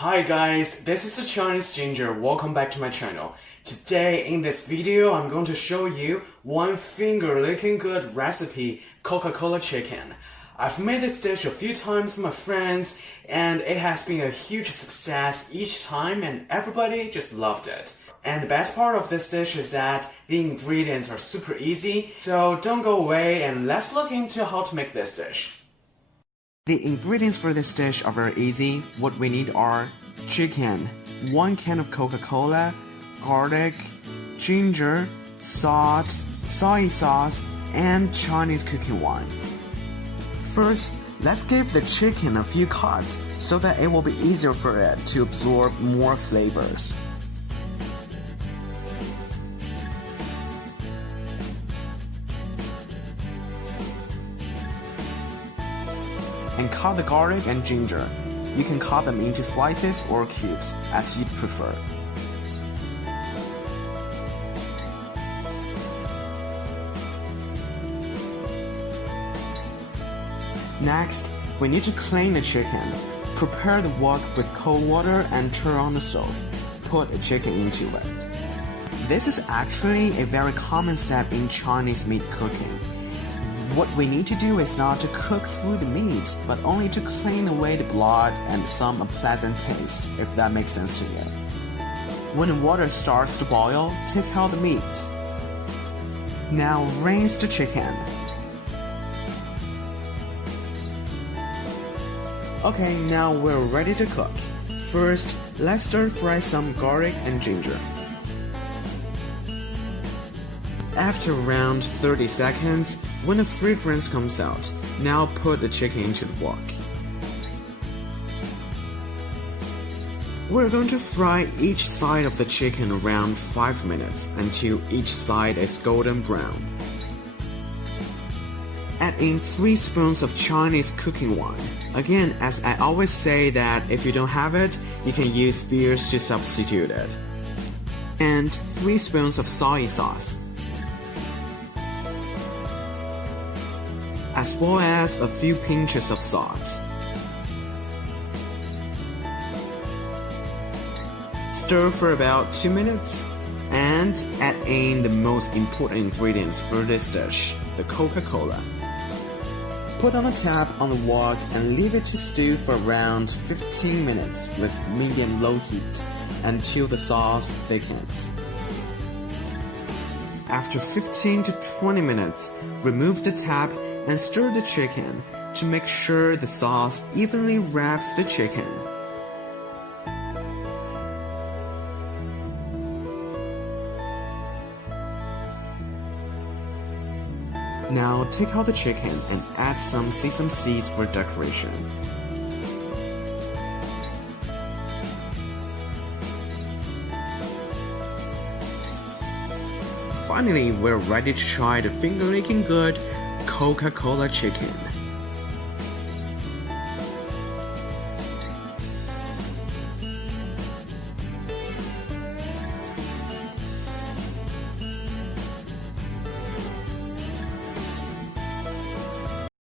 Hi guys, this is the Chinese Ginger. Welcome back to my channel. Today in this video, I'm going to show you one finger licking good recipe, Coca Cola Chicken. I've made this dish a few times with my friends and it has been a huge success each time and everybody just loved it. And the best part of this dish is that the ingredients are super easy, so don't go away and let's look into how to make this dish. The ingredients for this dish are very easy. What we need are chicken, 1 can of Coca-Cola, garlic, ginger, salt, soy sauce, and Chinese cooking wine. First, let's give the chicken a few cuts so that it will be easier for it to absorb more flavors. And cut the garlic and ginger. You can cut them into slices or cubes, as you'd prefer. Next, we need to clean the chicken. Prepare the wok with cold water and turn on the stove. Put the chicken into it. This is actually a very common step in Chinese meat cooking. What we need to do is not to cook through the meat, but only to clean away the blood and some unpleasant taste, if that makes sense to you. When the water starts to boil, take out the meat. Now rinse the chicken. Okay, now we're ready to cook. First, let's stir fry some garlic and ginger. After around 30 seconds, when the fragrance comes out, now put the chicken into the wok. We're going to fry each side of the chicken around 5 minutes until each side is golden brown. Add in 3 spoons of Chinese cooking wine. Again, as I always say that if you don't have it, you can use beers to substitute it. And 3 spoons of soy sauce. As well as a few pinches of salt. Stir for about 2 minutes and add in the most important ingredients for this dish, the Coca-Cola. Put on a tap on the wok and leave it to stew for around 15 minutes with medium-low heat until the sauce thickens. After 15 to 20 minutes, remove the tap and stir the chicken to make sure the sauce evenly wraps the chicken. Now take out the chicken and add some sesame seeds for decoration. Finally, we're ready to try the finger-licking good Coca Cola Chicken.